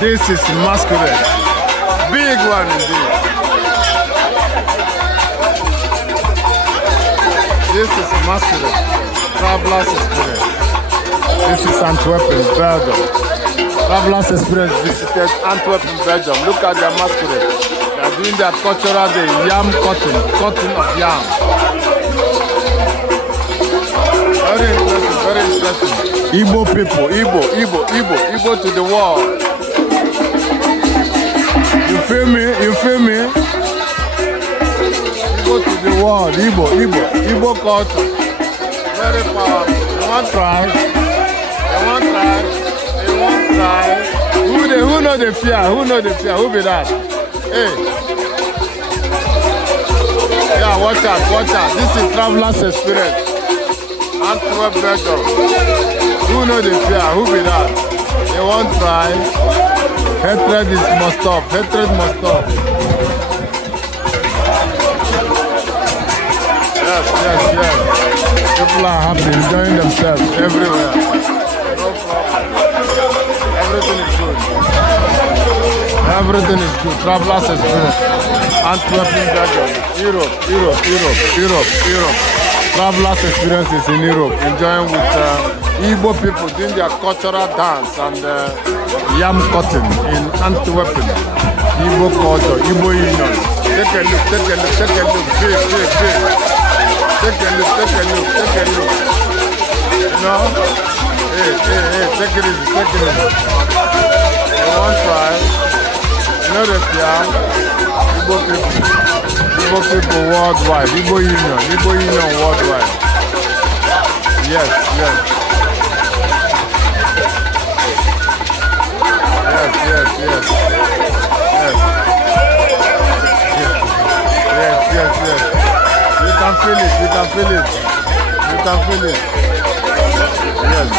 This is Masquerade. Big one indeed. This is Masquerade. Travelers Experience. This is Antwerp in Belgium. Travelers Experience visited Antwerp in Belgium. Look at their Masquerade. They are doing their cultural day, yam cutting of yam. Very interesting, very interesting. Igbo people, Igbo to the world. You feel me? You feel me? Igbo to the world, Igbo culture. Very powerful. You want to try? You want to try? You want to try? Who know the fear? Who know the fear? Who be that? Hey. Yeah, watch out, watch out. This is Travelers Experience. Antwerp, Belgium. Who know the fear? Who be that? You want to try? Hatred must stop. Hatred must stop. Yes. People are happy, enjoying themselves everywhere. No problem. Everything is good. Everything is good. Travelers Experience. Antwerp, Belgium. Europe. Travelers Experience is in Europe, enjoying with Igbo people doing their cultural dance and yam cutting in Antwerp. Igbo culture, Igbo union. Take a look, big. Take a look. You know? Hey, take it easy. You want to try? You know the fear? Igbo people worldwide. Igbo union worldwide. Yes. Yes. You can feel it. Yes.